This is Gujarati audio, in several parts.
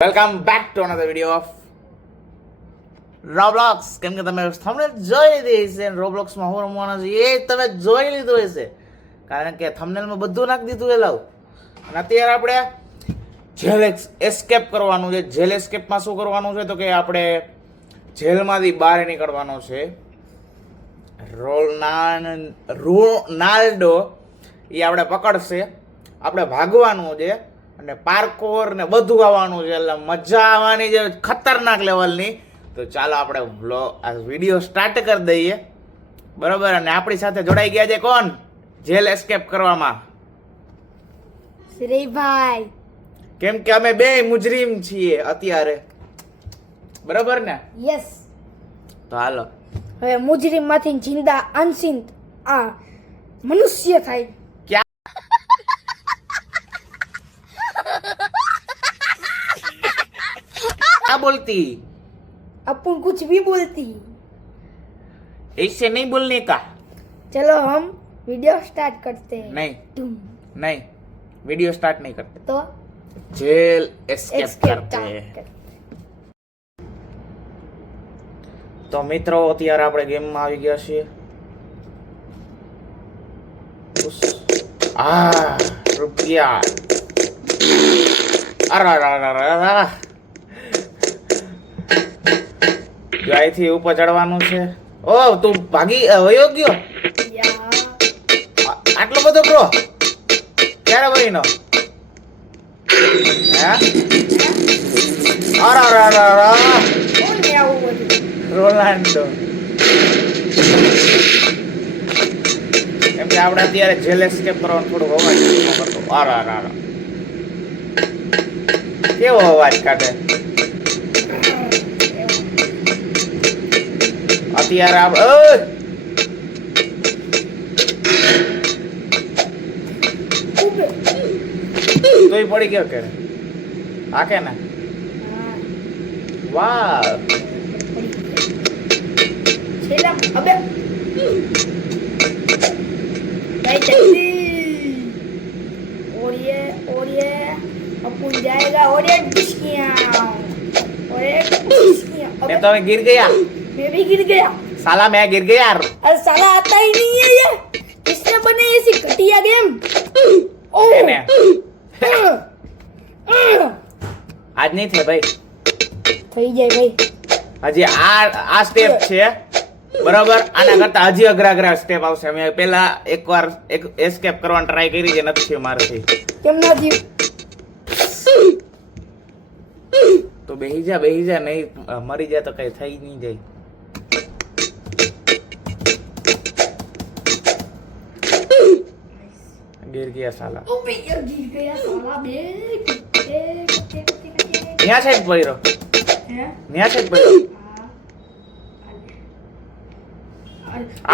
Welcome back to another video of Roblox. કેમ કે તમે થંબનેલ જોઈ લીધી હશે, રોબ્લોક્સમાં હું રમવાનો છે એ તમે જોઈ લીધું હશે, કારણ કે થંબનેલમાં બધું નાખી દીધું એ લાવ. અને અત્યારે આપણે જેલ એસ્કેપ કરવાનું છે. જેલ એસ્કેપમાં શું કરવાનું છે તો કે આપણે જેલમાંથી બહાર નીકળવાનો છે. રોનાલ્ડો એ આપણે પકડશે, આપણે ભાગવાનું છે અને પાર્કોર ને બધું આવવાનું છે, એટલે મજા આવવાની છે ખતરનાક લેવલની. તો ચાલો આપણે આ વિડીયો સ્ટાર્ટ કરી દઈએ, બરોબર. અને આપણી સાથે જોડાઈ ગયા છે કોણ જેલ એસ્કેપ કરવામાં? શ્રીભાઈ. કેમ કે અમે બે મુજરીમ છીએ અત્યારે, બરોબર ને? યસ. તો હાલો હવે મુજરીમ માંથી જિંદા અનસિંત આ મનુષ્ય થાય. क्या बोलती? अपन कुछ भी बोलती. ऐसे नहीं बोलने का. चलो हम वीडियो स्टार्ट करते हैं. नहीं तुम नहीं, वीडियो स्टार्ट नहीं करते, तो जेल एस्केप escape करते हैं. करते. તો મિત્રો અત્યારે આપણે ગેમમાં આવી ગયા છીએ. રૂપિયા. અહીંથી ઉપર ચડવાનું છે. ઓ તું ભાગી વયો ગયો? આટલો બધો પ્રો ક્યારે બનીનો? હે? કોણ છે આવું બધું? રોનાલ્ડો. કેમ કે આપણે અત્યારે જેલ એસ્કેપ કરવાનું થોડું અવાજ કરતો. કેવો અવાજ કાઢે અત્યારે આપણે. તોય પડી ગયો કે હા કે ના? વાહ. છેલ્લા અબે भाई जल्दी. और ये अपन जाएगा. और ये डिस्कियां. मैं तो गिर गया. मैं भी गिर गया. साला मैं गिर गया यार. अरे साला आता ही नहीं है ये. किसने बनाई ऐसी घटिया गेम? मैंने. आज नहीं थे भाई. થઈ જાય ભાઈ. હજી આ સ્ટેપ છે, બરાબર. આના કરતા હજી અઘરા સ્ટેપ આવશે. મેં પહેલા એકવાર એસ્કેપ કરવાની ટ્રાય કરી છે, નથી થયું મારાથી. કેમ ના થયું? તો બેહી જા નહીં મરી જાય તો કઈ થઈ નહીં જાય. गिर गया साला. ઓ ભૈયા गिर गया साला बे. ન્યા સાઈડ પડ્યો. હે? ન્યા સાઈડ પડ્યો.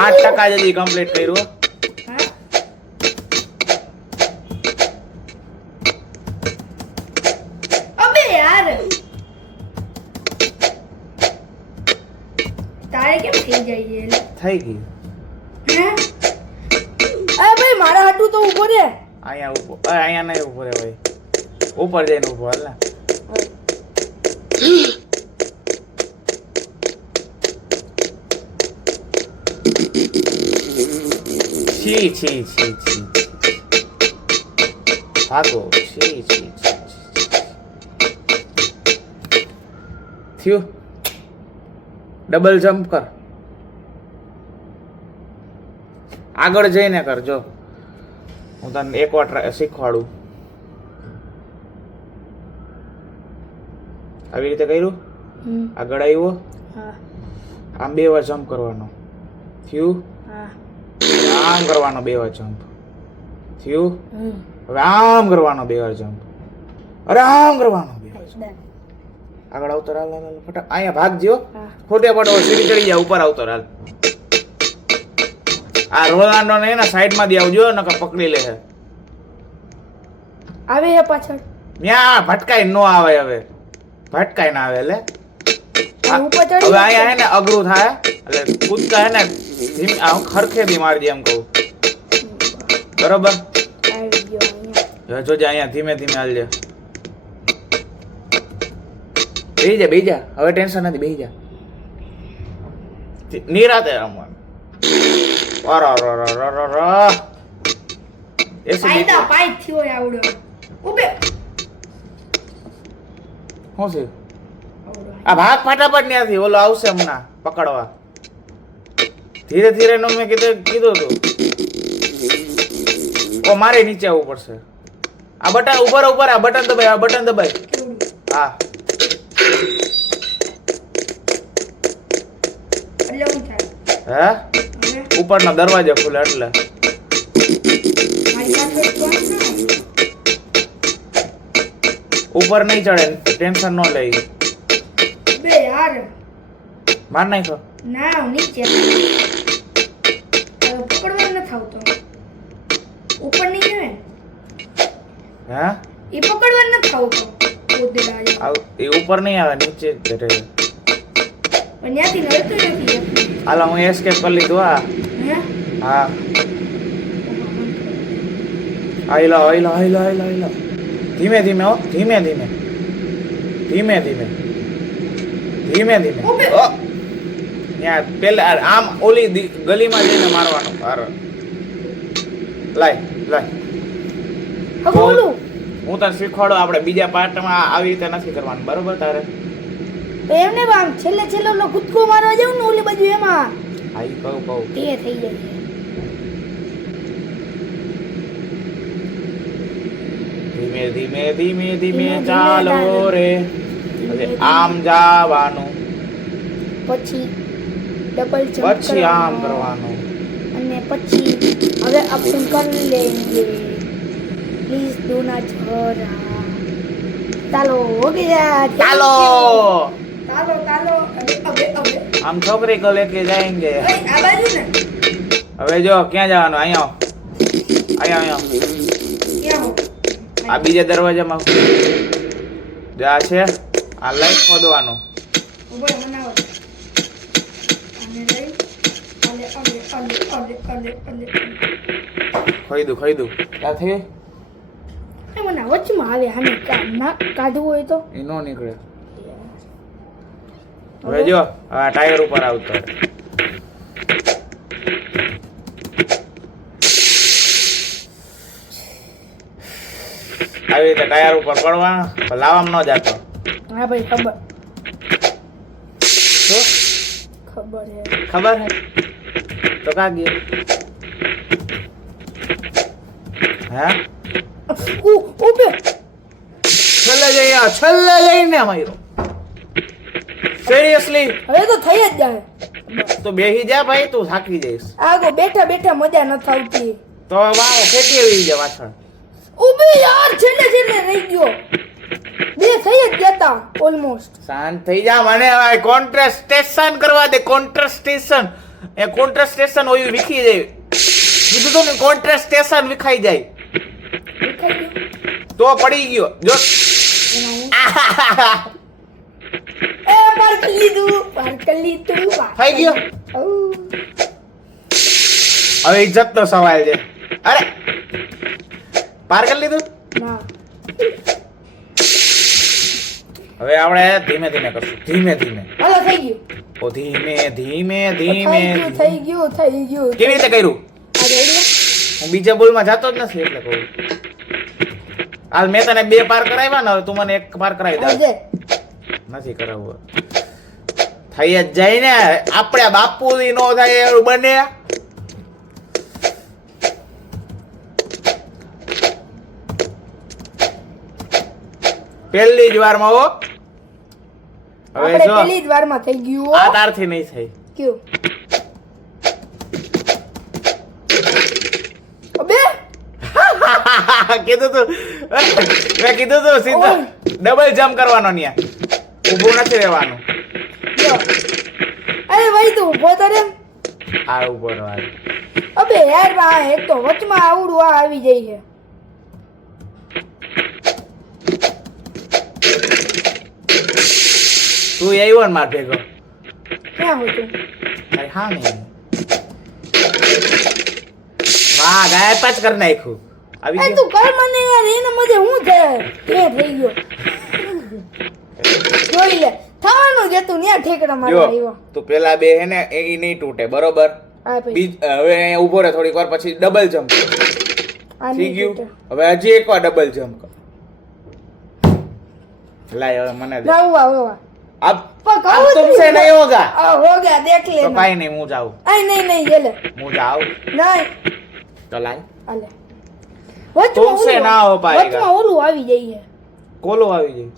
8% જલ્દી કમ્પ્લીટ કર્યું. હા? અબે યાર તારે કેમ થઈ જાય છે? થઈ ગયું. હે? અરે ભાઈ મારા હાટુ તો ઊભો રે. અહીંયા ઉભો. અહીંયા નહીં ઉભો રે ભાઈ, ઉપર જઈને ઉભો હાલ ને. છી ભાગો. થયું. ડબલ જમ્પ કર, આગળ જઈને કર. જો હું તને એકવાર શીખવાડું. આવી રીતે કર્યું, આગળ આવ્યો, હા આમ 2 વાર જમ્પ કરવાનો. થયું. હા આમ કરવાનો 2 વાર જમ્પ. થયું. હવે આમ કરવાનો 2 વાર જમ્પ. અરે આમ કરવાનો 2 વાર જમ્પ. આગળ આવતો હાલ ફટાક. અહીંયા ભાગજો, ખોટે પડો સીડી ચડી જાય ઉપર આવતો હાલ. આ રોનાલ્ડો ને એના સાઈડ માં દી આવજો, નકર પકડી લે. આવે હે પાછળ. ન્યા ભટકાઈ નો આવે. હવે ભટકાઈ ના આવે. એટલે ઉપર ચડી હવે અહીંયા હે ને અઘરું થાય, એટલે કૂદકા હે ને ખરખેથી મારજે એમ કહું, બરોબર? આવી ગયો અહીંયા. જોજે અહીંયા ધીમે ધીમે હાલજે. બેહી જા હવે ટેન્શન નથી બેહી જા નિરાતે રમવાનું અર અર અર અર અર અર પાયદા પાય થયો આવડો ઉભે શું છે આ ભાગ ફટાફટ ત્યાંથી ઓલો આવશે હમણાં પકડવા ધીરે ધીરે નો મેં કીધું હતું ઓ મારે નીચે આવવું પડશે આ બટન ઉપર આ બટન દબાય હા એટલે હું થાય હે હવે ઉપરનો દરવાજો ખુલે એટલે મારી પાસે કોણ છે ઉપર નહીં ચડે ટેન્શન ન લઈ બે યાર માર નાખો ના હું નીચે પકડવા ન થાવતો ઉપર નહીં આવે હે એ પકડવા ન થાવતો ઉડેલા એ ઉપર નહીં આવે નીચે જ રહે પણ ત્યાંથી નડતું નથી હાલો હું એસ્કેપ કરી લીધું હે હા આઈલો ધીમે ધીમે હો ધીમે ધીમે ઉભે. ઓ ત્યાં પેલા આમ ઓલી ગલીમાં જઈને મારવાનું અરે લાય હવે ઓલું હું તને શીખવાડું આપણે બીજા પાર્ટમાં આવી રીતે નથી કરવાનું બરોબર તારે તો એમને બામ છેલ્લે ઓલો કૂદકો મારવા જાવ ને ઓલી બાજુ એમાં હા ઈ કહું તે થઈ જાય ધીમે ધીમે ચાલો રે પછી આમ જવાનું પછી ડબલ જમ્પ પછી આમ કરવાનું અને પછી હવે ઓપ્શન કરી લેંગે પ્લીઝ ડુ નોટ હરા ચાલો હો ગયા ચાલો ચાલો હવે આમ છોકરી को लेके जाएंगे ઓય આ બાજુ ને હવે જો ક્યાં જવાનું અહીંયા ક્યાં હો આ બીજા દરવાજામાં જા છે આ લાઈટ ખોદવાનું ઉભો બનાવો અને લઈ અલે ખોઈદું ક્યાં થઈ એ મને વચમાં આવે આને કાઢવું હોય તો એ નો નીકળે હવે જો આ ટાયર ઉપર આવતો આવી રીતે ટાયર ઉપર પડવા લાવવામાં ન જાતો હા ભાઈ ખબર શું ખબર હે તો કા ગયો હે ઉભે છેલ્લે જઈને માર્યો સિરિયસલી હવે તો થઈ જ જાય તો બેહી જા ભાઈ તું થાકી જઈશ આગો બેઠા મજા ન આવતી તો વાવ ખેતી આવી જા પાછળ ઉભે યાર છેલ્લે રહી ગયો બે થઈ જ ગયા ઓલમોસ્ટ શાંત થઈ જા મને હવે કોન્ટ્રાસ્ટેશન કરવા દે કોન્ટ્રાસ્ટેશન એ કોન્ટ્રાસ્ટેશન હોય વિખી જાય કીધું તો ને કોન્ટ્રાસ્ટેશન વિખાઈ જાય તો પડી ગયો જો એ પાર કરી લીધું થઈ ગયો હવે ઇજ્જત નો સવાલ છે અરે પાર કરી લીધું ના હવે આપણે ધીમે કરશું ધીમે હાલો થઈ ગયું ઓ ધીમે થઈ ગયું કેવી રીતે કર્યું આ રેડી હું બીજા બોલમાં જતો જ નથી એટલે કહું હાલ મેં તને 2 પાર કરાવ્યા ને હવે તું મને 1 પાર કરાવી દે આજે નથી કરાવવું થઈ જ જાય ને આપણે બાપુજી નો થાય એવું બને પહેલી જ વારમાં હો હવે આપણે જો પહેલી જ વારમાં થઈ ગયું આ તારથી નહીં થઈ ક્યું અબે કીધું તું મેં કીધું તું સીધા ડબલ જમ્પ કરવાનો ન્યા ઊભું નથી રહેવાનું જો અરે ભાઈ તું ઉભો તો રે આ ઉપર વાત અબે યાર આ એક તો વચમાં આવડું આ આવી જાય છે તું આવ્યો ને માર ભેગો ક્યાં હોય તું અરે હા નહીં વાહ ગાય પાછ કરી નાખ્યું આવી એ ગયું તું કર મને યાર એને મજે હું છે તે થઈ ગયો જોઈ લે થવાનું જ હતું ત્યાં ઠેકડા મારવા જો આવ્યો તું પેલા બે હે ને એ નહીં તૂટે બરોબર. આ ભાઈ હવે અહીંયા ઊભો રહે થોડીક વાર પછી ડબલ જમ્પ આ થઈ નહીં ગયું. તૂટે. હવે હજી એકવાર ડબલ જમ્પ કર. લાય હવે મને દે. જાઉં આવો अब पर अब कहूँ तुमसे तो- नहीं होगा हो गया देख तो लेना कहीं नहीं, मुँह जाओ आई नहीं नहीं ये ले मुँह जाओ नहीं तो लाए अले वचમાં तुमसे ઓલું- ना हो पाएगा. વચમાં ઓલું આવી જઈએ કોલો આવી જાય.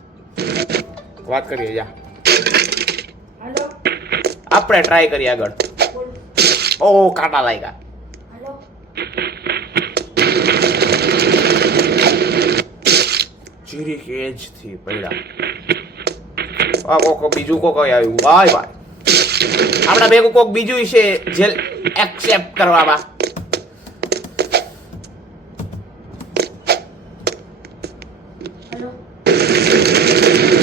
વાત કરીએ જા હાલો આપણે ટ્રાય કરીએ આગળ. ઓ કાંટા લાગ્યા. હાલો ચીરી કેજ થી પડ્યા. આ કોક બીજું કોક આવ્યું. ભાઈ ભાઈ આપણા ભેગું કોક બીજું છે જે એક્સેપ્ટ કરવામાં. હાલો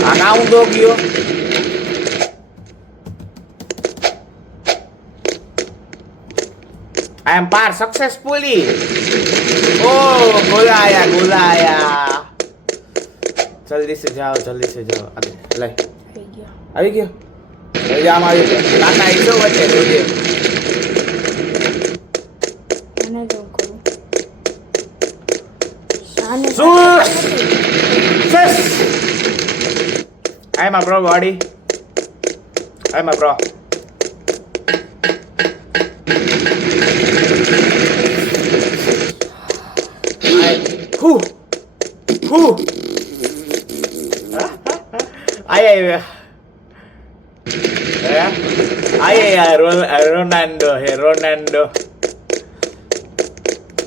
આ ના ઊંધો ગયો. I am par successfully. Oh, गोलाया. जल्दी से जाओ. आगे ले. થઈ ગયો આવી ગયો. હવે જામ આવી ગયો. કાકા આઈસો વચ્ચે જોઈએ. આને કેમ કરું શાને Sus! Sus! Hi my bro body. Hi my bro. Whew. Ay. Ronaldo.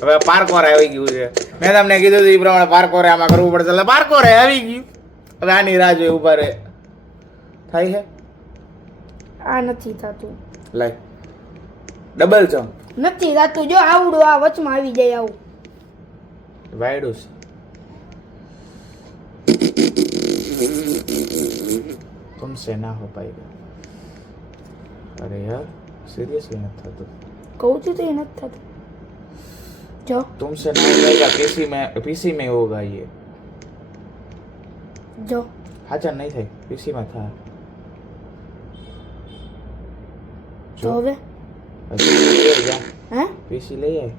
હવે પાર્કોર આવી ગયું છે. મેં તમને કીધું હતું એ પ્રમાણે પાર્કોર આમાં કરવું પડશે એટલે પાર્કોર આવી ગયું. હવે આની રાહ જોઈ ઉભા રહે. થાય છે આ નથી થતું લાય ડબલ જમ્પ નથી થતું જો આવડું આ વચમાં આવી જાય આવું વાયડું છે. तुमसे ना हो पाएगा. अरे यार सीरियसली नहीं था तो કહું છું તો એ નથી થતું જો तुमसे ना हो पाएगा. पीसी में होगा ये. જો हाचर नहीं थे पीसी में था. તો હવે હે પીસી લઈ આય.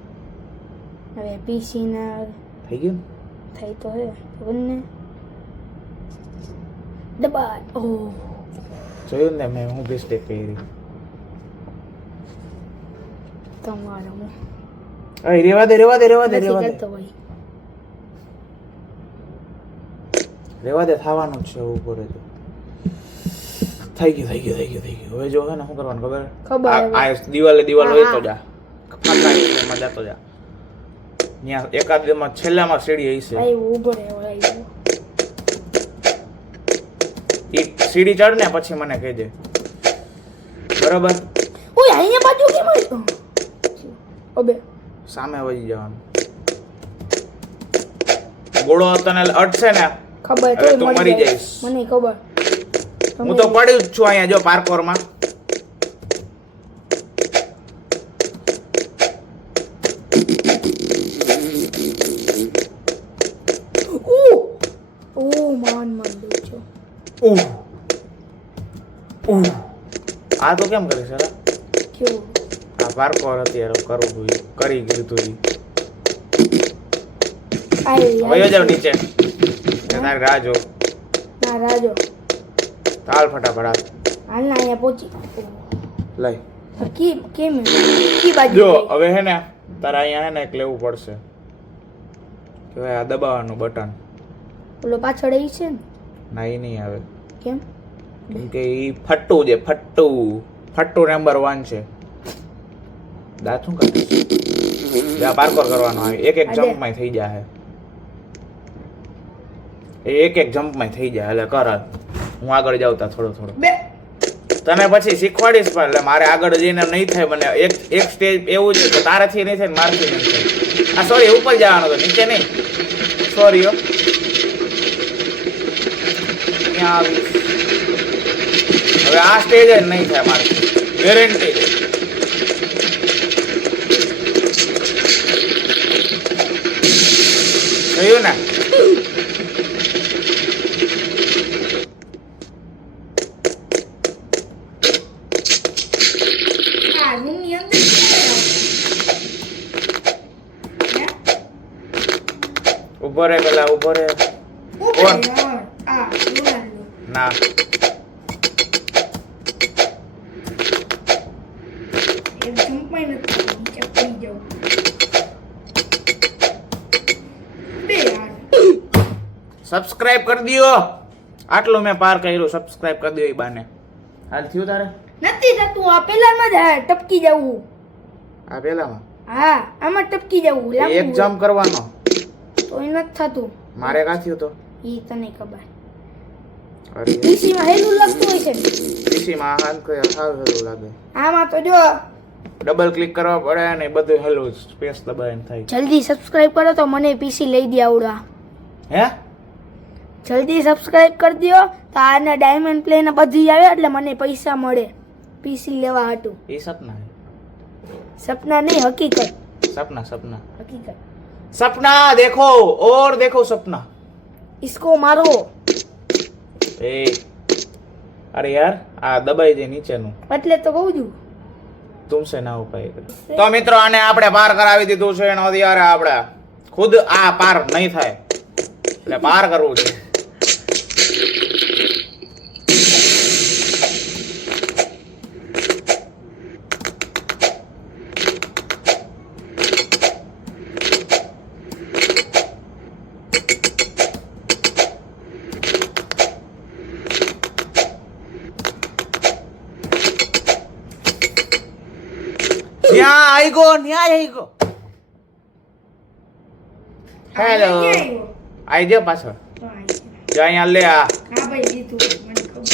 હવે પીસી ના થઈ ગયું થઈ તો હે બંને દબાય ઓહ જોયું ને મેં હું મિસ્ટેક કરી. તમારો હું અરે રેવા દે નથી કરતો ભાઈ રેવા દે થવાનું જ છે ઉપર જ. થઈ ગયું. હવે જો હે ને શું કરવાનું ખબર? ખબર હવે. આ દિવાલે હા, વેચતો હા. જા. ફાકા એમાં જતો જા. ત્યાં એકાદમાં છેલ્લામાં સીડી હશે. ભાઈ ઉભો રહે ભાઈ ઈ સીડી ચડ ને પછી મને કહેજે. બરોબર? ઓય અહીંયા બાજુ કેમ આવ્યો અબે સામે વળી જવાનું. ગોળો તને અડશે ને ખબર હવે તો તું મરી જઈશ. મને ખબર હું તો પડ્યું જ છું અહીંયા જો પાર્કોરમાં. માન દઉં છું આ તો કેમ કરીશ હેરા? કેવું આ પાર્કોર અત્યારે કરવું કરી દીધું ઈ. વયો જાવ નીચે ને તારી રાહ જો. ના રાજો તાલ ફટાફટ હાલ ના અહીંયા પહોંચી લઈ કેમ કી બાજુ જો ગઈ? હવે હે ને તારા અહીંયા હે ને એક લેવું પડશે કે આ દબાવવાનું બટન. ઓલો પાછળ ઈ છે ને ના ઈ નહીં આવે કેમ કેમ કે ઈ ફટ્ટુ નંબર 1 છે. દાંત શું કરે જા પાર્કોર કરવાનો આવે. એક જમ્પમાં થઈ જાય. એક જમ્પમાં થઈ જાય એટલે કર. હું આગળ જાઉં તા થોડો બે તને પછી શીખવાડીશ પણ એટલે મારે આગળ જઈને નહીં થાય. મને એક સ્ટેજ એવું છે કે તારાથી નહીં થાય ને મારાથી નહીં થાય. આ સોરી ઉપર જવાનું તો નીચે નહીં. સોરી હો ત્યાં આવીશ. હવે આ સ્ટેજ જ નહીં થાય મારે ગેરંટી. થયું ને આ રૂમની અંદર ઉભો રે પેલા ઉભો રે. કોણ? આ રોનાલ્ડો. ના એ જમ્પાઈ નથી નીચે પડી જાવ બે યાર સબસ્ક્રાઇબ કરી દ્યો. આટલું મેં પાર કર્યું. સબસ્ક્રાઇબ કરી દ્યો. એ બાને હાલ થયું તારે? નથી થતું આ પેલામાં જ ટપકી જવું આ પેલામાં હા આમાં ટપકી જવું એક જમ્પ કરવાનો. તો એ નથી થતું મારે કા થયું તો? ઈ તને ખબર અરે પીસી માં હેલું લાગતું હોય છે પીસી માં હાલ કે હાલ હેલું લાગે. આમાં તો જો ડબલ ક્લિક કરવા પડે ને બધું હેલું સ્પેસ દબાઈને થાય. જલ્દી સબસ્ક્રાઇબ કરો તો મને પીસી લઈ દે આવડા હે જલ્દી સબસ્ક્રાઇબ કરી દો તો આના ડાયમંડ પ્લેન બધી આવે એટલે મને પૈસા મળે પીસી લેવા હાટું એ સપના હે. સપના નહીં હકીકત सपना सपना हकीकत सपना देखो और देखो सपना. इसको मारो ए अरे यार આ દબાઈ દે નીચેનું એટલે તો કહું છું तुमसे ना हो पाएगा. तो મિત્રો આને આપણે પાર કરાવી દીધું છે અને અત્યારે આપણે ખુદ આ પાર નહીં થાય એટલે પાર કરવું છે. ત્યાં આઈ ગો ન્યાય આઈ ગો. હેલો આઈ ગયો પાછળ. જો અહીંયા લે આ હા ભાઈ જીતું મને ખબર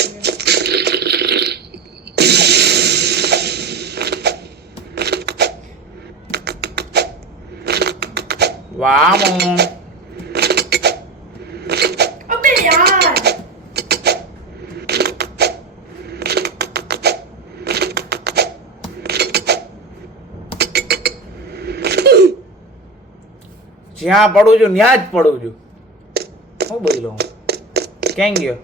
વામો. અબે યાર જ્યાં પડું છું ત્યાં જ પડું છું. હું બોલો ક્યાં ગયો?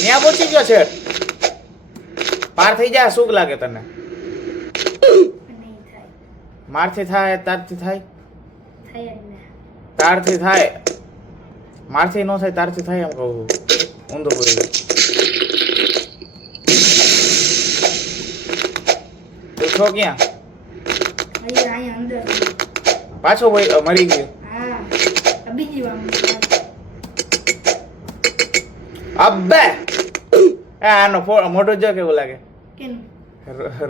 ત્યાં પહોંચી ગયો છે. પાર થઈ જા. શું લાગે તને? નહીં થાય મારથી થાય તારથી થાય થાય જ ને તારથી થાય મારથી ન થાય તારથી થાય એમ કહું. ઊંધો પડી ગયો. તું છો ક્યાં? અહીંયા અંદર પાછો ભાઈ મરી ગયો. હા બીજી વાર અબ્બે આનો મોઢું જો કેવું લાગે. કેમ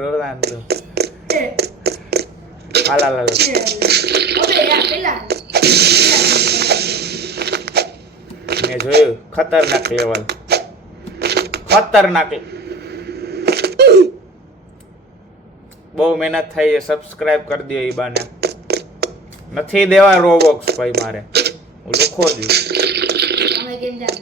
રોનાલ્ડો. એ હાલ હાલ હાલ. અબે યાર પેલા મેં જોયું. ખતરનાક લેવલ. ખતરનાક. બહુ મહેનત થઈ છે. સબસ્ક્રાઇબ કરી દો. એ બાને નથી દેવા રોબોક્સ ભાઈ મારે. હું લુખો છું. અમે કેમ જા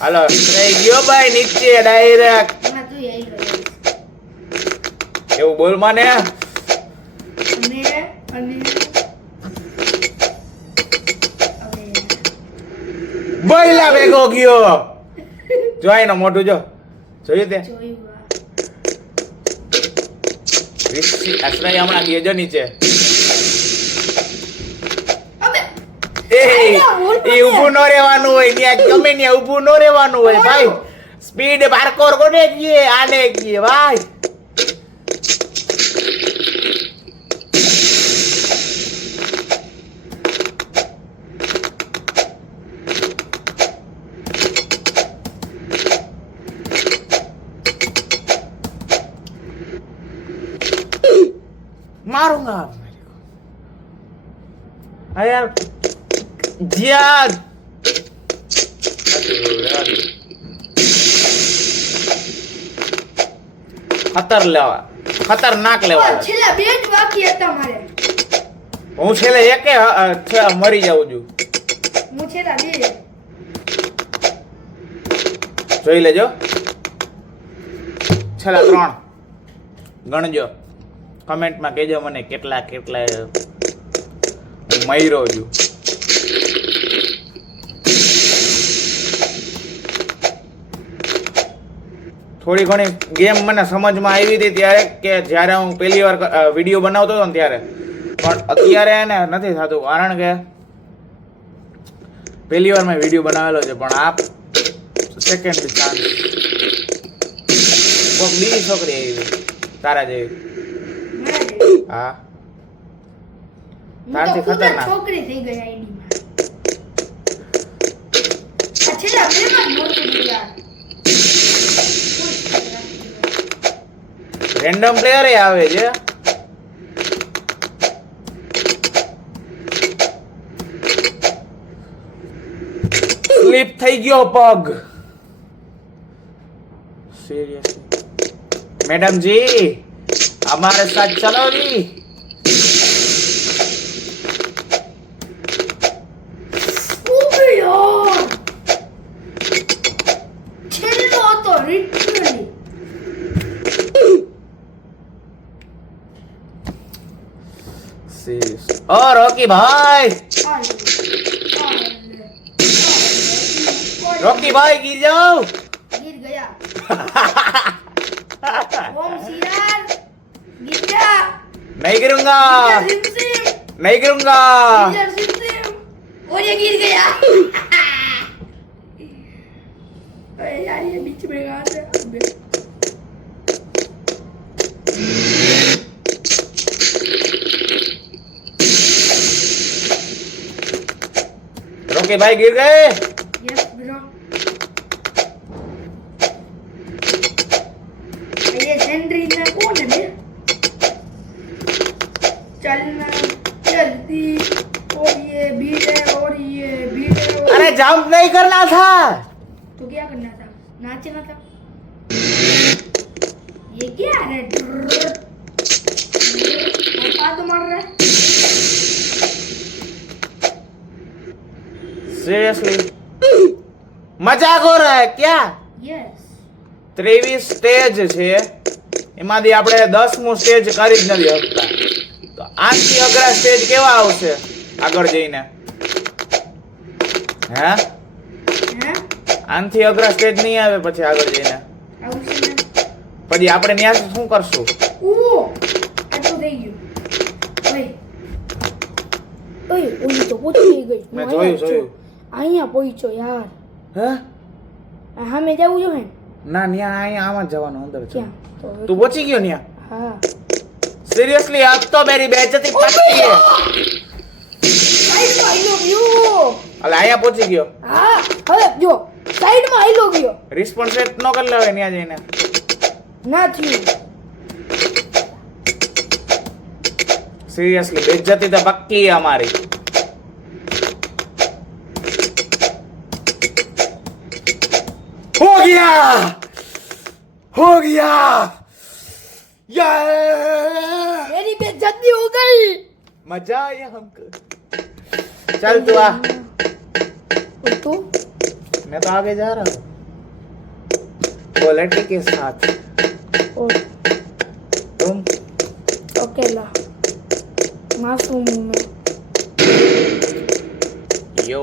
હાલો રહી ગયો ભાઈ નીચે ડાયરેક્ટ. એમાં તું આવી ગયો એવું બોલ મને. અને બોયલા ભેગો ગયો. જોઈ નો મોઢું જો. જોયું તે? જોયું આશ્રય હમણાં ગયો નીચે. અબે એ ઊભું ન રહેવાનું હોય. ત્યાં ગમે ત્યાં ઊભું ન રહેવાનું હોય ભાઈ. સ્પીડ પાર્કોર કોને કીએ? આને કીએ ભાઈ. मारूंगा अरे यार जियाद खतरनाक लेवा છેલ્લા બે જ બાકી હતા મારે. હું છેલ્લે એકે મરી જાઉં છું. હું છેલ્લા બે જોઈ લેજો. છેલ્લા 3 ગણજો. કમેન્ટમાં કહેજો મને કેટલા મયરો છું. થોડી ઘણી ગેમ મને સમજમાં આવી હતી ત્યારે, કે જ્યારે હું પહેલી વાર વિડીયો બનાવતો હતો ને ત્યારે. પણ અત્યારે એને નથી થતું, કારણ કે પહેલી વાર મેં વિડીયો બનાવેલો છે. પણ આ સેકન્ડ ચાન્સ. કોક બીજી છોકરી આવી તારા જેવી. હા, તારથી ખતરનાક. છોકરી થઈ ગઈ આઈડીમાં. આ છેલ્લા બેમાં જ મોટું યાર. રેન્ડમ પ્લેયર આવે છે. સ્લીપ થઈ ગયો પગ. સિરિયસલી मैडम जी हमारे साथ चलो जी. और रॉकी भाई, रॉकी भाई गिर जाओ. गिर गया. ओम सियार गिर गया. नहीं गिरूंगा, नहीं गिरूंगा. और ये गिर गया. अरे यार ये बीच में कहाँ से रॉकी भाई गिर गए. Yes bro. ये सेंट्री में कौन है बे? चलना जल्दी. और ये बीट है और ये बीट है. अरे जंप नहीं करना था. तो क्या करना था? नाचना था. ये क्या है? पाद मार रहा है. सीरियसली મજાક હો રહા હે ક્યા? यस. 23 સ્ટેજ છે, એમાંથી આપણે 10મું સ્ટેજ કરી જ નથી શકતા. તો આથી અઘરા સ્ટેજ કેવા આવશે આગળ જઈને? હે? हैं? આનથી અઘરા સ્ટેજ નહીં આવે પછી આગળ જઈને. આવશે ને. પછી આપણે ન્યા શું કરશું? ઓ આ તો થઈ ગયું. ઓય ઓય ઓય તો પહોંચી ગઈ. મેં જોયું. અહીંયા પહોંચ્યો યાર. હે? આ સામે જવું જોઈએ. ના ન્યા અહીંયા આમાં જ જવાનું અંદર છે. ક્યાં? તો તું પહોંચી ગયો ન્યા? હા. सीरियसली अब तो मेरी बेइज्जती पक्की है. સાઈડમાં આઈલો ગયો. અલે અહીંયા પહોંચી ગયો. હા હવે જો સાઈડમાં આઈલો ગયો. રિસ્પોન્સ સેટ નો કરી લેવાય ન્યા જઈને. ના થયું. सीरियसली बेइज्जती तो पक्की है हमारी. हो गया, हो गया. Yeah! मेरी बेइज्जती हो गई. मजा आया हमको. चल तू आ. और तू? मैं तो आगे जा रहा हूँ वो लड़की के साथ. और तुम? अकेला मासूम हूँ मैं. यो.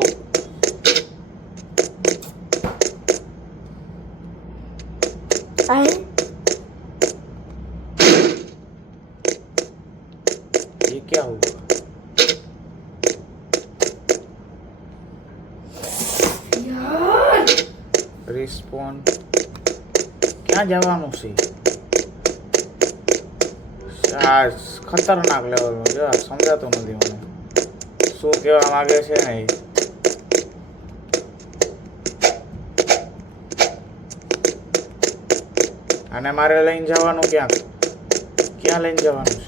आए ये क्या हुआ? यार રિસ્પોન્સ ક્યાં જવાનું છે? આ ખતરનાક લેવલનું જો સમજાતું નથી મને શું કહેવા માંગે છે ને એ. અને મારે લઈને જવાનું ક્યાં લઈને જવાનું છે?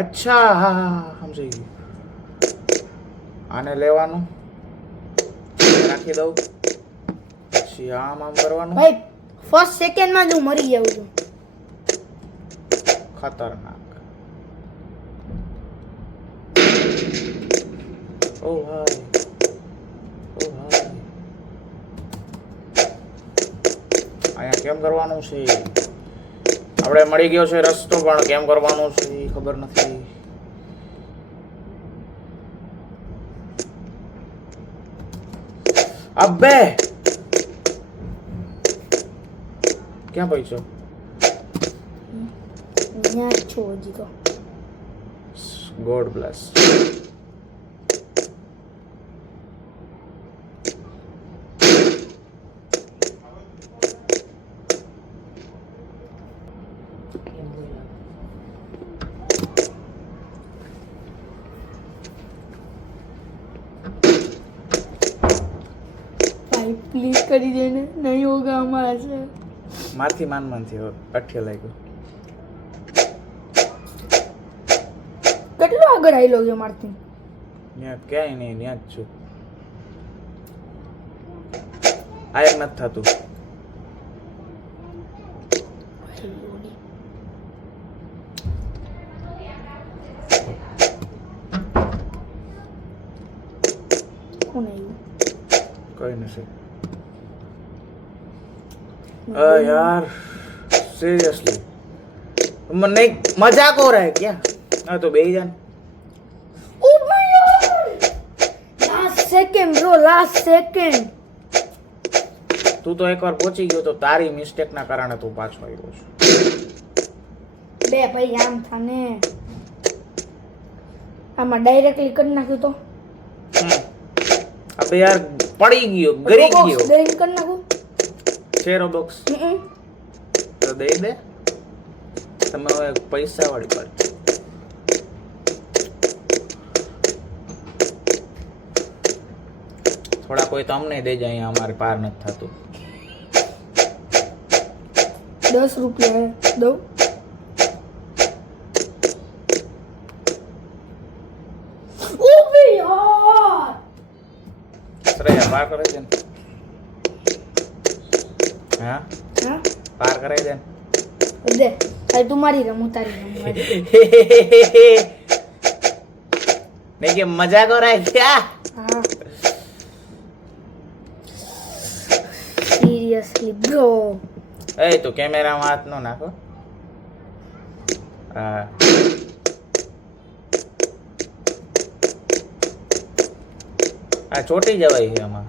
અચ્છા હા સમજાઈ ગયું. આને લેવાનું રાખી દઉં પછી આમ કરવાનું. ભાઈ ફર્સ્ટ સેકન્ડ માં જ હું મરી જાઉં છું. ખતરનાક. ઓ ભાઈ, ઓ ભાઈ, અહીંયા કેમ કરવાનું છે? આપણે મળી ગયો છે રસ્તો, પણ કેમ કરવાનું છે એ ખબર નથી. અબે ક્યાં પૈસો? અહીંયા છો હજી તો. God bless. ભાઈ પ્લીઝ કરી દે ને, નહીં હોગા હમારા से. મારથી માન થયો, અઠ્ઠે લાગ્યો. કેટલો આગળ આવેલો છે મારથી? ત્યાં ક્યાંય નહીં, ત્યાં જ છું. આ એક નથી થતું. કોણ આવ્યું? કઈ નથી. यार सीरियसली મને મજાક હો રહા હે ક્યા? હા તો બેહી જા. Oh my God, last second bro, last second. તું તો એકવાર પહોંચી ગયો તો તારી મિસ્ટેક ના કારણે તું પાછો આવ્યો છે. બે ભાઈ આમ થાને, આમાં ડાયરેક્ટલી કરી નાખ્યું તો. અબે યાર પડી ગયો, ગરી ગયો. દઈને કરી નાખું શેરો બોક્સ તો દઈ દે. તમે હવે પૈસા વાળી પાર્ટી. થોડા કોઈ તો અમને દેજે, અહીંયા અમારે પાર નથી થતું. 10 રૂપિયા દઉં. ઓ બે યાર, શ્રેયા પાર કરે છે ને? હા હા પાર કરાઈ દે ને. દે આ તું મારી રમ, હું તારી રમ. नहीं कि मजाक हो रहा है क्या? हाँ सीरियसली ब्रो. ए तो कैमरा में हाथ नो नाखो. हाँ आ छोटी जवाई है हमारा.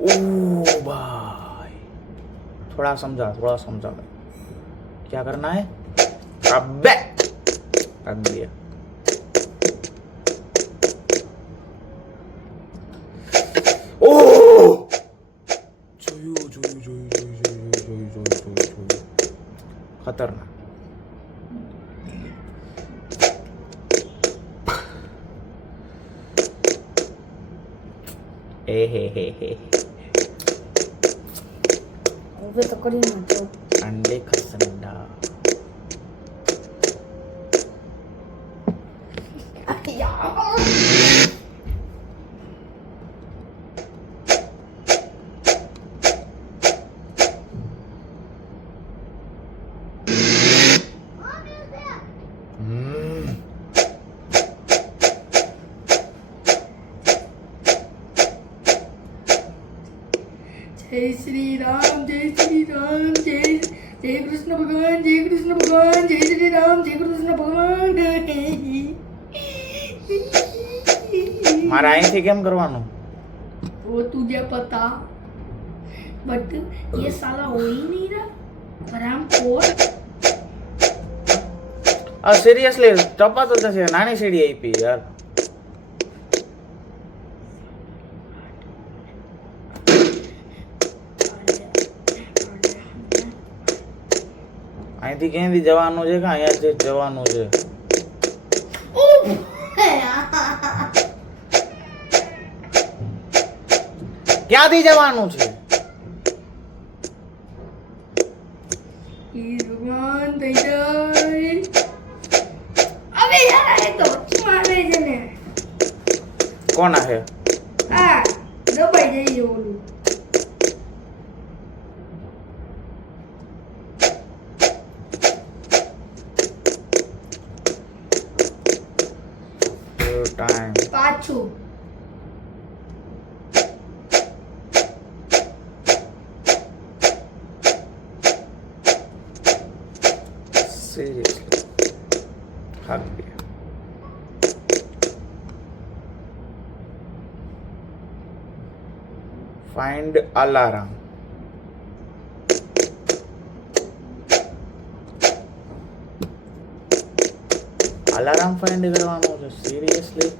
ओ भाई थोड़ा समझा भाई. क्या करना है? अबे रख दिया. ओ જોયું. ખતરનાક. એ હવે તો કરી નાખો. अंडे खसंडा. जय श्री राम, जय श्री राम, जय जय कृष्ण भगवान, जय कृष्ण भगवान, जय श्री राम, जय कृष्ण भगवान. મારે અહીંથી કેમ કરવાનું? वो तुझे पता, बट ये साला हो ही नहीं रहा. राम कोट આ સિરિયસલી ટપાતો થશે. નાની સીડી આપી યાર. અહીંથી ક્યાંથી જવાનું છે કે અહીંયાથી જ જવાનું છે? ક્યાંથી જવાનું છે? ભગવાન થઈ જાય. અબે યાર આ તો મારે છે ને. કોણ છે? આ દબાઈ જઈ ઓલું. છું. સિરિયસલી હાર્દિક ફાઇન્ડ અલાર્મ. અલાર્મ ફાઇન્ડ કરવાનો છે સિરિયસલી?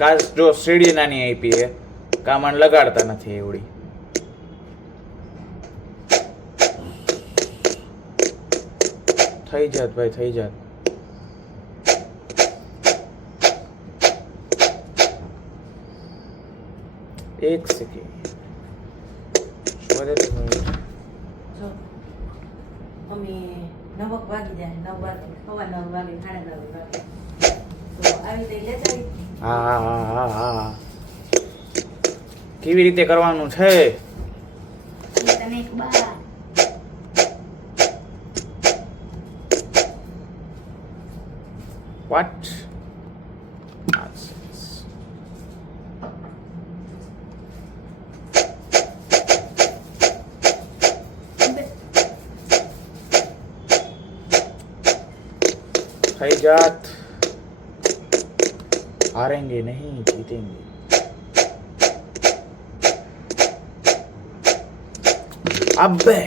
કાશ જો સીડી નાની આપી હે કામણ લગાડતા નથી એવડી. થઈ જાત ભાઈ થઈ જાત. એક સેકન્ડ શોધે તો ખરું. જો અમે 9 વાગી જાય 9 વાગે 9:15 વાગે 9:30 વાગે તો આવી રીતે લેતા આવી. હા કેવી રીતે કરવાનું છે? તને એક બા વોટ થઈ જાત. हारेंगे नहीं जीतेंगे. अबे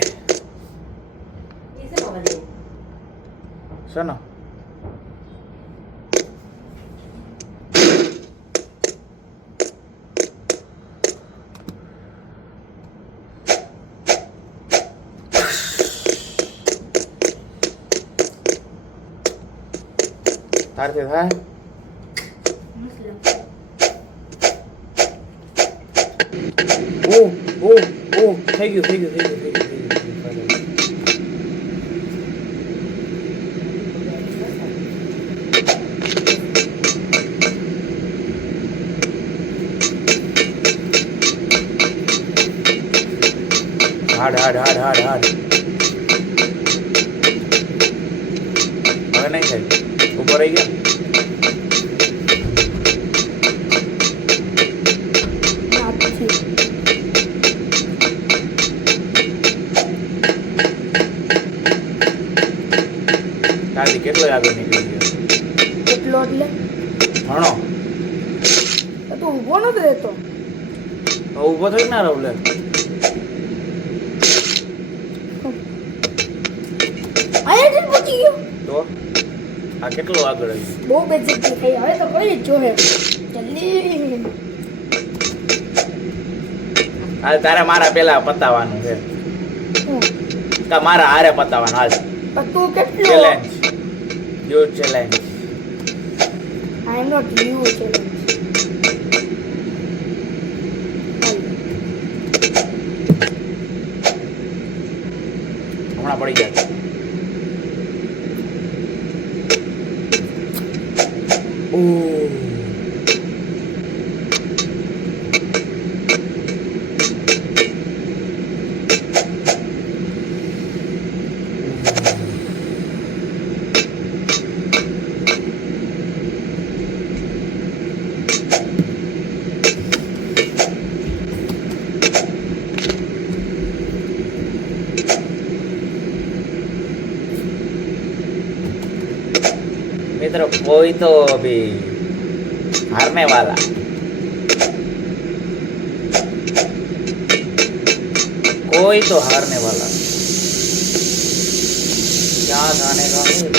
એ શું બોલે? सुनो तारते था ओ થઈ ગયું. હાડ હવે નહીં થાય. ઉભો રહી ગયા. દાદી કેટલો આગળ નીકળી ગયો. કેટલો એટલે ભણો તો ઊભો નથી રહેતો. ઊભો થઈ ના રહું લે. આયા પહોંચી ગયો. તો આ કેટલો આગળ આવ્યું. બહુ બેજતી થઈ. હવે તો કરી જ જોહે જલ્દી. હાલ તારે મારા પેલા પતાવાનું છે કા મારા હારે પતાવાનું. હાલ તું કેટલો challenge you challenge. I am not you challenge. હમણાં પડી જાય. मित्रों कोई तो अभी हारने वाला. कोई तो हारने वाला. क्या जाने का है.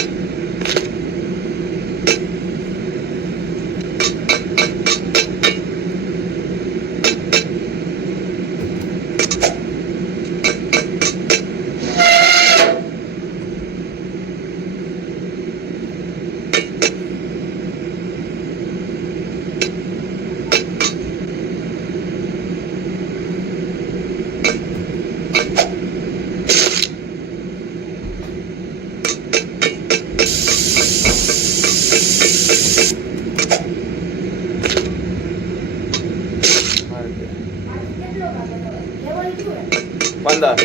અંદર.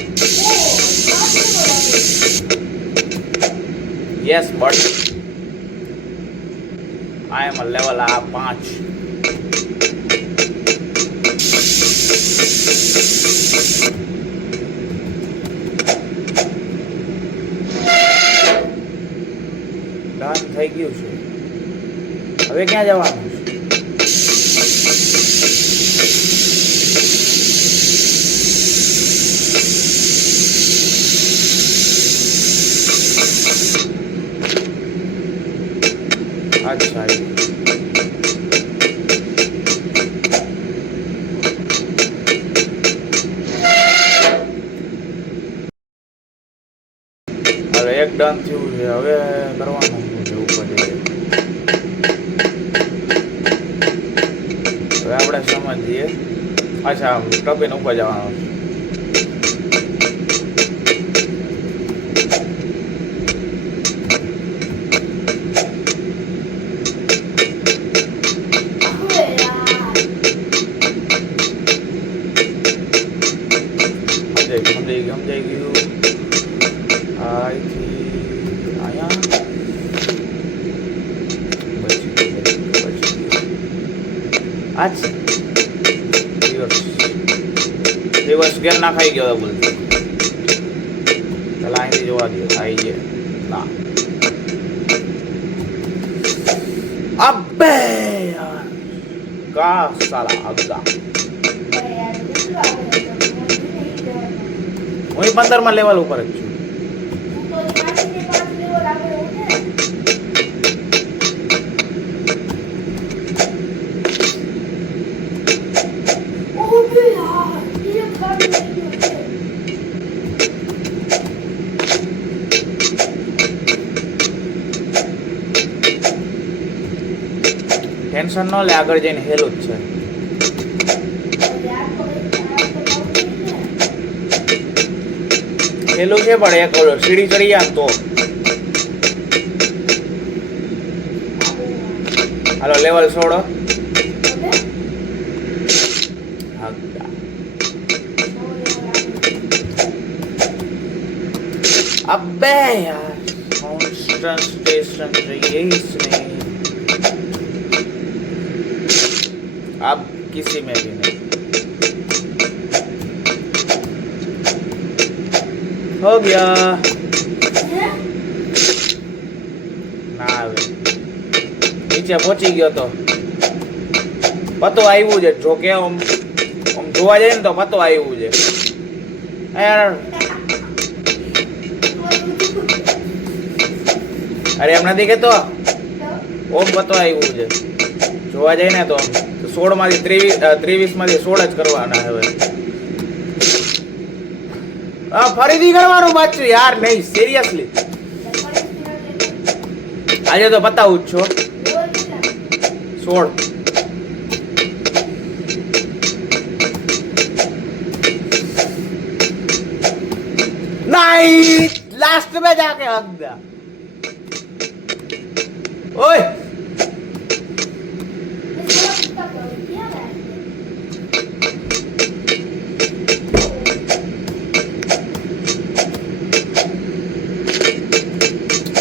Yes but I am level આ 5. ડન થઈ ગયું છે. હવે ક્યાં જવાનું છે? અચ્છા હવે એક ડન થયું છે. હવે કરવાનું છે ઉપર જઈએ. હવે આપણે સમજીએ. અચ્છા ટપીને ઉપર જવાનું છે. સમજાઈ ગયું. અહીંથી અહીંયા આ જ દિવસ ઘેર ના ખાઈ ગયો બોલ. પેલા અહીંથી જોવા દો. આવી છે ના. અબે યાર કા સાલા અગા. હું 15માં લેવલ ઉપર જ છું. ટેન્શન ન લે, આગળ જઈને હેલું જ છે. હેલું છે પણ એક ઓલો સીડી ચડી જાય તો. હાલો લેવલ 16. अबे यार कांस्टेंट स्टेशन चाहिए इसमें. अब किसी में भी नहीं हो गया. ના આવે. નીચે પહોંચી ગયો તો પતો આવ્યું છે. જો કે આમ જોવા જાય ને તો પતો આવ્યું છે યાર. અરે એમ નથી કેતો, ઓમ પતો આવ્યું છે. જોવા જાય ને તો 16 માંથી 23 માંથી 16 જ કરવાના હવે. ફરીથી કરવાનું પાછું યાર. નહીં સિરિયસલી આજે તો બતાવું જ છો. 16 नहीं लास्ट में जाके हक दिया. ओए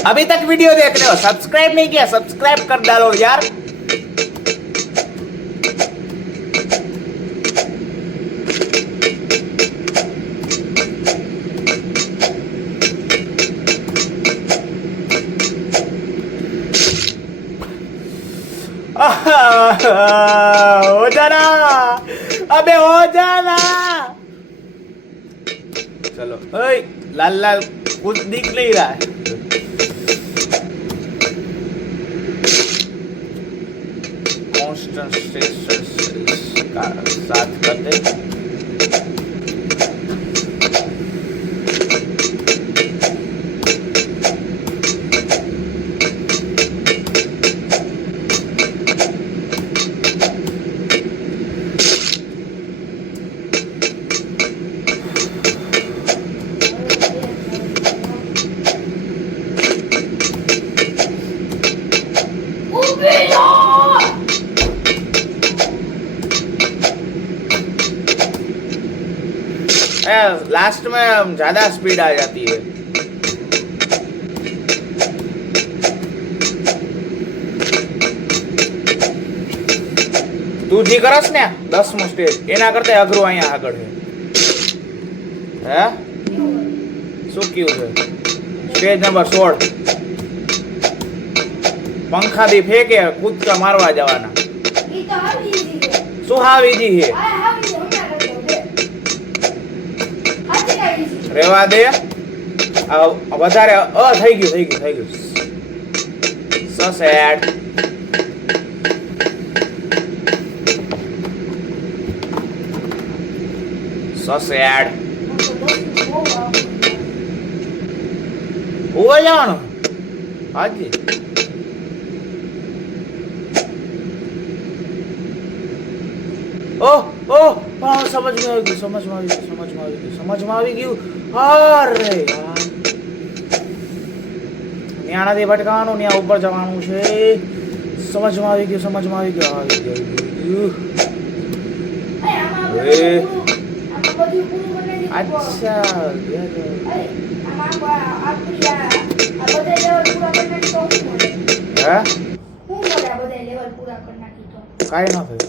अभी तक वीडियो देख रहे हो, सब्सक्राइब नहीं किया, सब्सक्राइब कर डालो यार. हो जाना, अबे हो जाना. चलो ओए लाल लाल कुछ दिख नहीं रहा है. कांस्टेंट स्टेशन का साथ करते. लास्ट में ज्यादा स्पीड आ जाती है. તું જી કરસ ને 10મો સ્ટેજ એના કરતા અઘરું અહીંયા આગળ છે. હે શું કયું છે? સ્ટેજ નંબર 16 પંખાથી ફેંકે કૂદકા મારવા જવાના. ઈ તો આવી ઈઝી છે. શું હાવ ઈજી છે? આ આવી હમણાં કરી દઉં બે. આથી કાંઈ ઈઝી. રેવા દે. આ વધારે થઈ ગયું. સો સેડ. સો સેડ. ઓય જવાનું હાજી. ઓહ સમજમાં આવી ગયું. અરે યાર ન્યાણાથી ભટકાવાનું, ન્યા ઉપર જવાનું છે. સમજમાં આવી ગયું. અચ્છા હે કાંઈ ના થયું.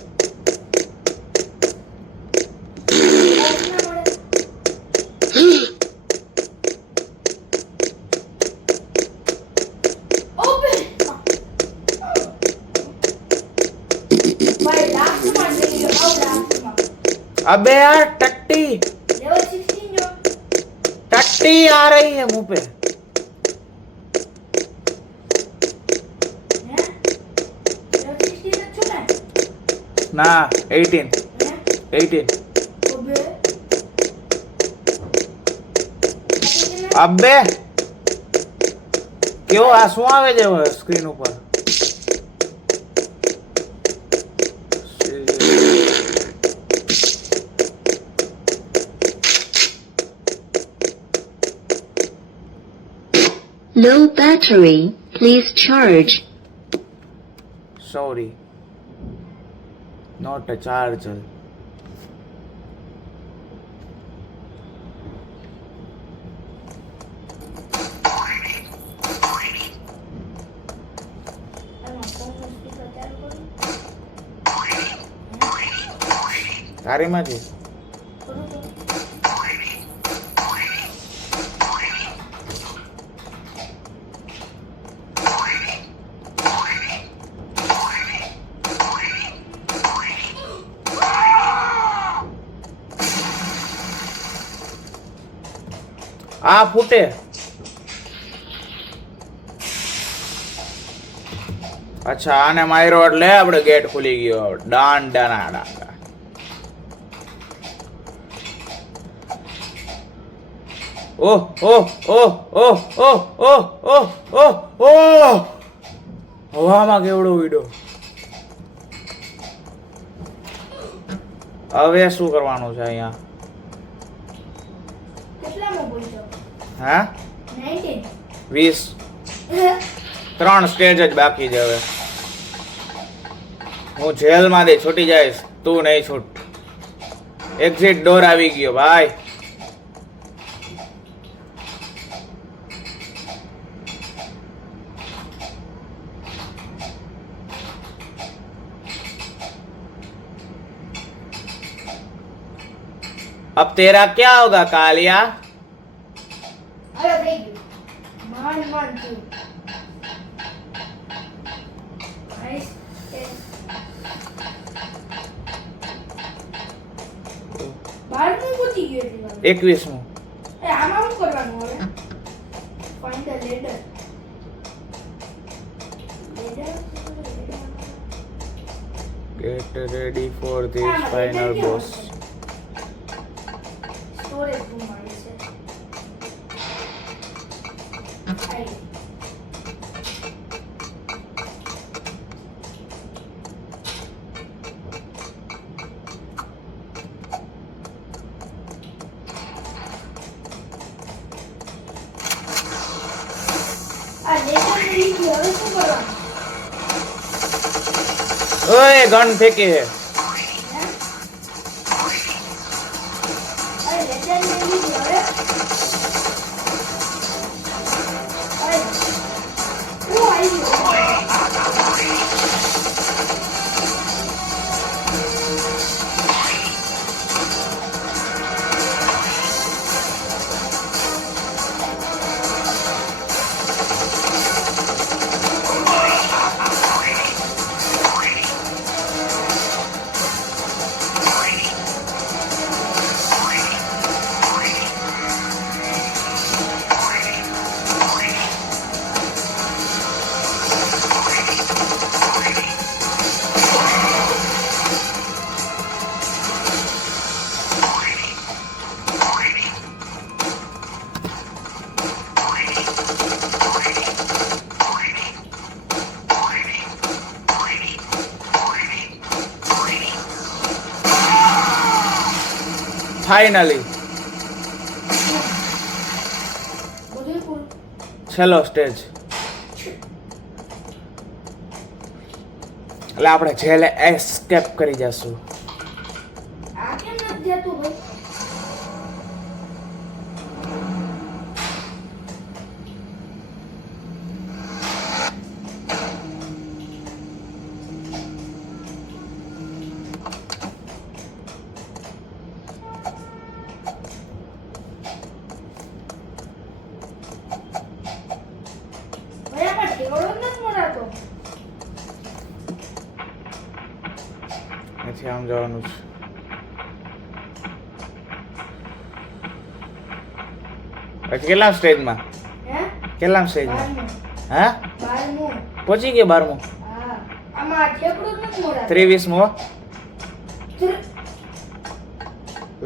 अबे यार टट्टी आ रही है मुंह पे. ना 18. अबे क्यों आ શું આવે છે સ્ક્રીન ઉપર? Low battery, please charge. Sorry, not a charger. તારી માં છે. આ ફૂટે. અચ્છા આને માર્યો એટલે આપણે ગેટ ખુલી ગયો. ડાંડા. ઓહ હવામાં કેવડો ઉડ્યો. હવે શું કરવાનું છે અહીંયા? હા 20 3 સ્ટેજ જ બાકી છે. હવે હું જેલમાંથી છૂટી જઈશ, તું નહીં છૂટ. એક્ઝિટ ડોર આવી ગયો ભાઈ. अब तेरा क्या होगा कालिया? એકવીસમું. આમાં શું કરવાનું હવે? Find the ladder. Get ready for this final boss. Storage room આવે છે. ओए गन फेंके है. અરે લેજન્ડ ફાઇનલી બધું પૂરું. છેલ્લો સ્ટેજ. એટલે આપણે જેલે એસ્કેપ કરી જશું. આ કેમ નથી જતું ભાઈ? ભાઈ આમાં ઠેકડો જ નથી મળાતો. નથી આમ જવાનું છે. પછી કેટલા સ્ટેજમાં? હે? કેટલા સ્ટેજમાં? 12મું. હા 12મું. પહોંચી ગયા 12મું. હા. આમાં ઠેકડો જ નથી મળાતો. 23મો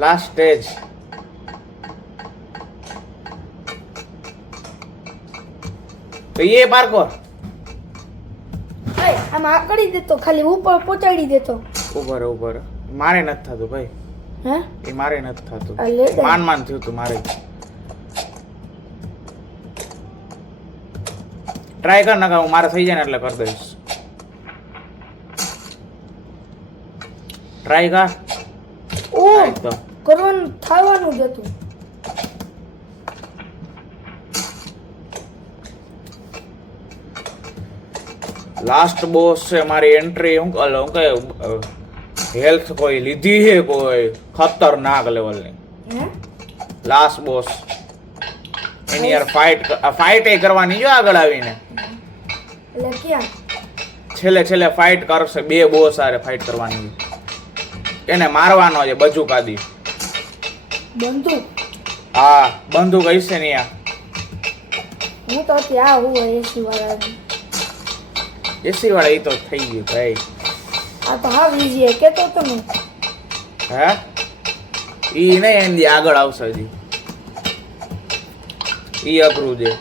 લાસ્ટ સ્ટેજ. તો એ પાર્કોર ભાઈ આમાં આ કરી દેતો, ખાલી ઉપર પહોંચાડી દેતો. ઉપર ઉપર મારે નથી થતું ભાઈ, હે? એ મારે નથી થતું. આ લે દે. માન માન થયું તું મારે. ટ્રાય કર નકા હું મારે થઈ જાય ને એટલે કરી દઈશ. ટ્રાય કર. ઓ Try તો કરવાનું થવાનું જ હતું. લાસ્ટ બોસ છે મારી એન્ટ્રી. હું કે હેલ્થ કોઈ લીધી છે કોઈ ખતરનાક લેવલની. હે? લાસ્ટ બોસ એની યાર ફાઇટ એ કરવાની જો આગળ આવીને. એટલે ક્યાં? છેલ્લે ફાઇટ કરશે. બે બોસ આરે ફાઇટ કરવાની. એને મારવાનો છે બજુકાદી. બંદૂક. હા બંદૂક હશે ને યા. હું તો ત્યાં હું એસી વાળા. એસી વાળા એ તો થઈ ગયું ભાઈ. આ તો હા ઈઝી કેતો તમે. હે ઈ નહીં એની આગળ આવશે હજી. ઈ અઘરું છે.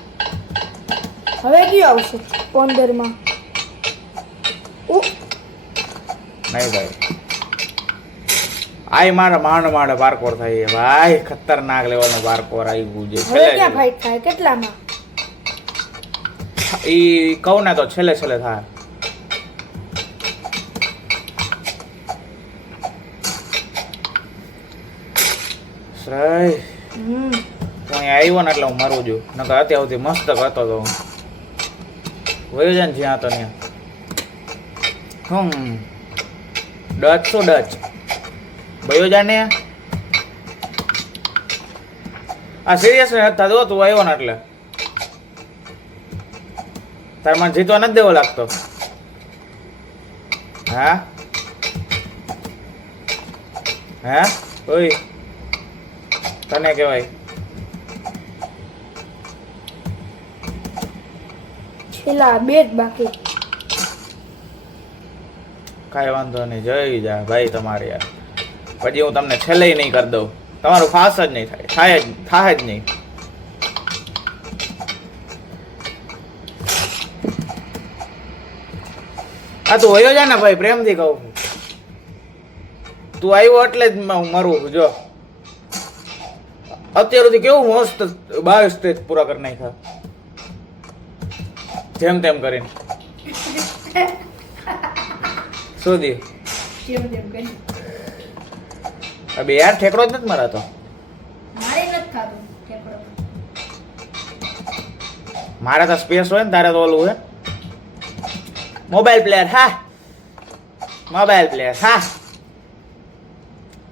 હવે કયું આવશે 15માં? નહીં ભાઈ આય મારા માંડ પાર્કોર થાય છે ભાઈ. ખતરનાક લેવલનો પાર્કોર આવ્યું છે. હવે ક્યાં ફાઇટ થાય? કેટલામાં? ઈ કહું ને તો છેલ્લે થાય. શ્રેય હમ. હું અહીંયા આવ્યો ને એટલે હું મરું છું. નકર અત્યાર સુધી મસ્ત કરતો હતો હું. વયો જાય ને જ્યાં હતો ત્યાં. ડચ શું ડચ વયો જા ને. આ સિરિયસ નથી થતો તું આવ્યો ને એટલે. તાર મને જીતવા નથી દેવો લાગતો. હા હે ઓય તને કહેવાય. છેલ્લા 2 જ બાકી. કાંઈ વાંધો નહીં. જઈ જા ભાઈ તમારે યાર. પછી હું તમને છેલ્લે નહીં કરી દઉં. તમારું ફાસ જ નહીં થાય જ નહીં. આ તું વયો જા ને ભાઈ, પ્રેમથી કહું છું. તું આવ્યો એટલે જ હું મરું છું. જો અત્યાર સુધી કેવું મસ્ત 22 સ્ટેજ પૂરા કરી નાખ્યા જેમ તેમ કરીને. સુધી જેમ તેમ કરી. અબે યાર ઠેકડો જ નથી મરાતો. મારે નથી થતું ઠેકડો. મારે તો સ્પેસ હોય ને તારે તો ઓલું હે મોબાઈલ પ્લેયર. હા મોબાઈલ પ્લેયર. હા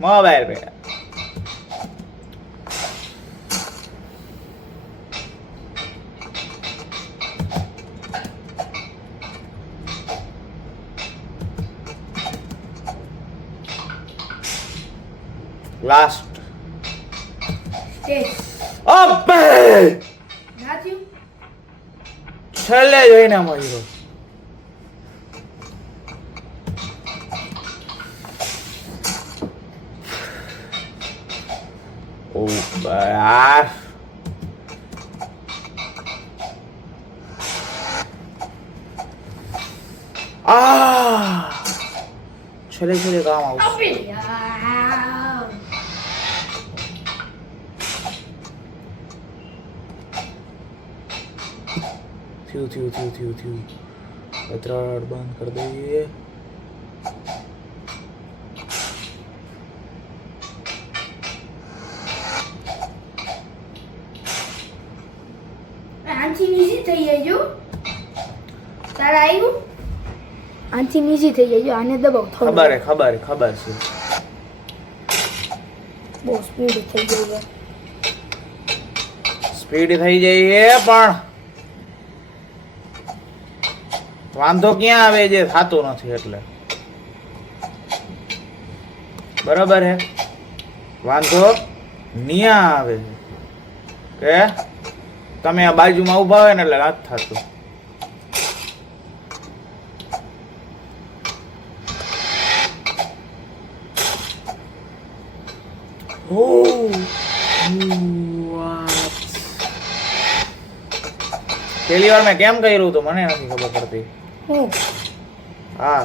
મોબાઈલ પ્લેયર. Last stage. અબે ના થયું? છેલ્લે જઈને મળ્યો. ઓ યાર છેલ્લે કામ આવશે. અબે યાર. થયું પત્રળ બંધ કરી દઈએ. આનથી ઈઝી થઈ જાય જો તારા આવ્યું આનથી ઈઝી થઈ જાય જો આને દબાવ ખબર છે બહુ સ્પીડ થઈ ગઈ સ્પીડ થઈ જાય છે પણ વાંધો ક્યાં આવે જે થતું નથી એટલે બરાબર હે વાંધો ન્યા આવે છે કે તમે આ બાજુમાં ઊભા હોય ને એટલે નથી થતું. પેલી વાર મેં કેમ કર્યું તો મને નથી ખબર પડતી. હું હા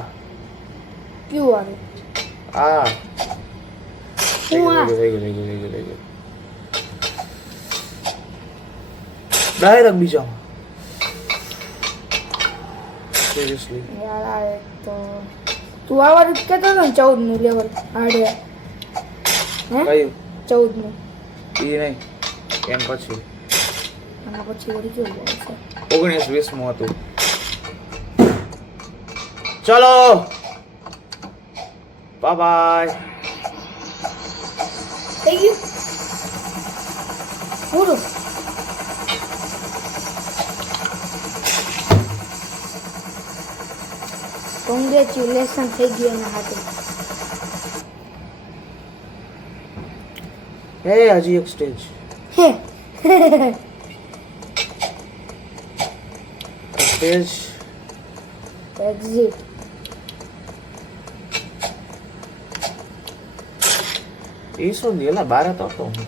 ક્યુ આવે હા થઈ હું આ ગયું ડાયરેક્ટ બીજામાં સિરિયસલી યાર આ તો તું આ વાર કહેતો હતો ને 14 નું લેવલ આડે હે કયું 14 નું ઈ નહીં એમ પછી આના પછી વળી કેવું આવશે 19-20 હતું. ચલો બાય બાય. થઈ ગયું પૂરું કોંગ્રેચ્યુલેશન થઈ ગયું એના હાથે હે હજી એક સ્ટેજ હે સ્ટેજ એક્ઝિટ એ શું દિલા બાર તો હતો હું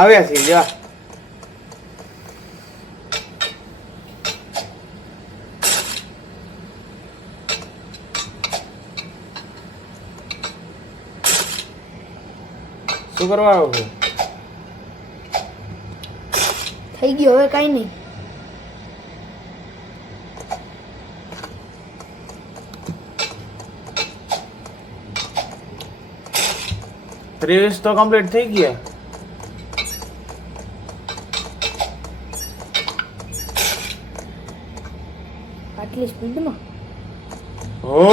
આવ્યા છે જા શું કરવા આવ્યો છું? થઈ ગયું હવે કાંઈ નહીં ત્રેવીસ તો કમ્પ્લીટ થઈ ગયા. આટલી સ્પીડમાં ઓ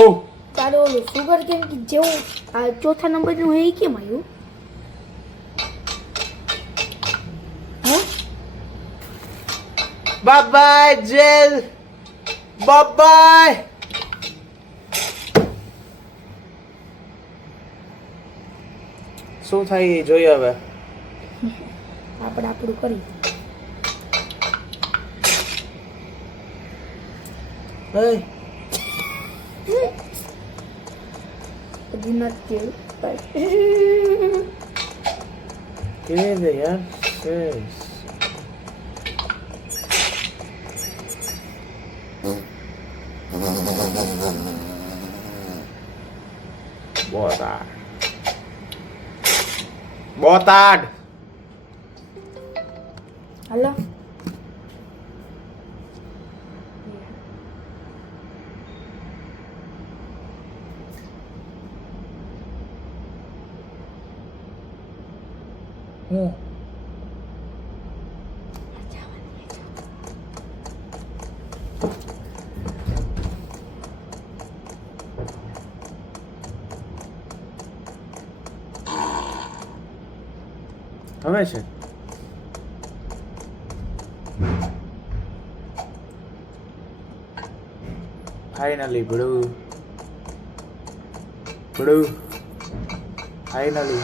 તારે ઓલું સુગર કેમ કે જેવું આ ચોથા નંબરનું એ કેમ આવ્યું હે bye bye jail bye bye. શું થાય એ જોઈએ હવે. આપણે આપણું કરી હજી નથી કે દે યાર શેષ. બોતાડ હાલો હું હવે છે ફાઇનલી બડુ ફાઇનલી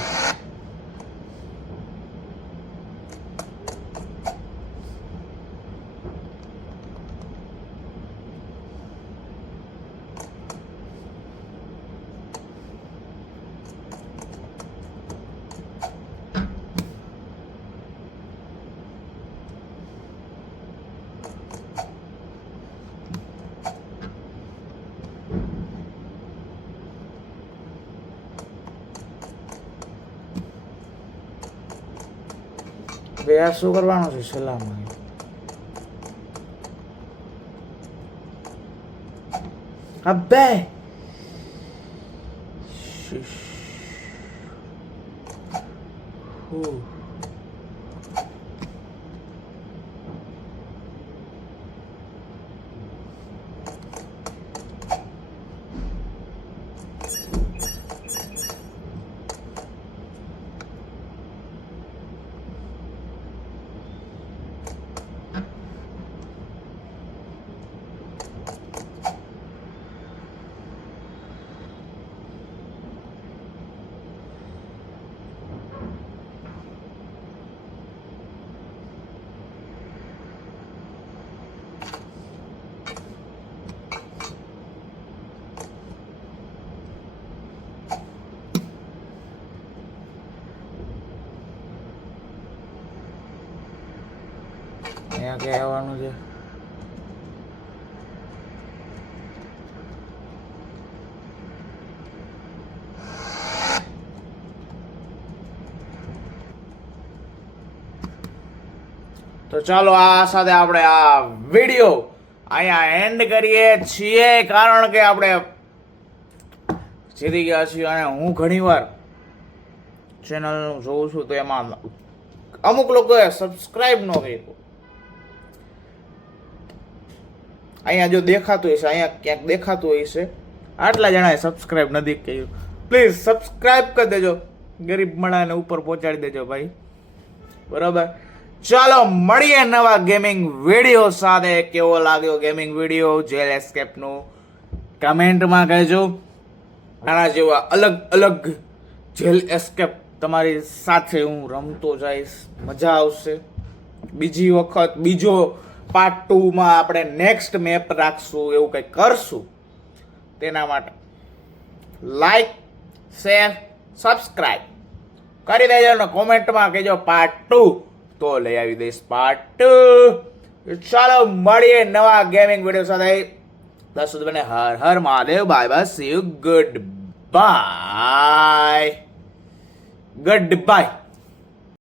અભ્યાસ શું કરવાનો છે સલામમાં? અબે અહીંયા ક્યાં આવવાનું છે? તો ચાલો આ સાથે આપણે આ વિડીયો અહીંયા એન્ડ કરીએ છીએ, કારણ કે આપણે જીતી ગયા છીએ. અને હું ઘણીવાર ચેનલનું જોઉં છું તો એમાં અમુક લોકોએ સબસ્ક્રાઇબ ન કર્યું. અહીંયા જો દેખાતું હશે, અહીંયા ક્યાંક દેખાતું હશે, આટલા જણાએ સબસ્ક્રાઇબ નથી કર્યું. પ્લીઝ સબસ્ક્રાઇબ કરી દેજો, ગરીબ મળાને ઉપર પહોંચાડી દેજો ભાઈ, બરાબર? ચાલો મળીએ નવા ગેમિંગ વિડીયો સાથે. કેવો લાગ્યો ગેમિંગ વિડીયો જેલ એસ્કેપનો કમેન્ટમાં કહેજો. આના જેવા અલગ અલગ જેલ એસ્કેપ તમારી સાથે હું રમતો જઈશ, મજા આવશે. બીજી વખત બીજો પાર્ટ 2માં આપણે નેક્સ્ટ મેપ રાખશું, એવું કંઈક કરશું. તેના માટે લાઈક, શેર, સબસ્ક્રાઈબ કરી દેજો અને કોમેન્ટમાં કહેજો પાર્ટ 2, તો લઈ આવી દઈશ પાર્ટ 2. ચાલો મળીએ નવા ગેમિંગ વિડીયો સાથે. ત્યાં સુધી મને હર હર Mahadev. Bye bye, see you, goodbye, good bye.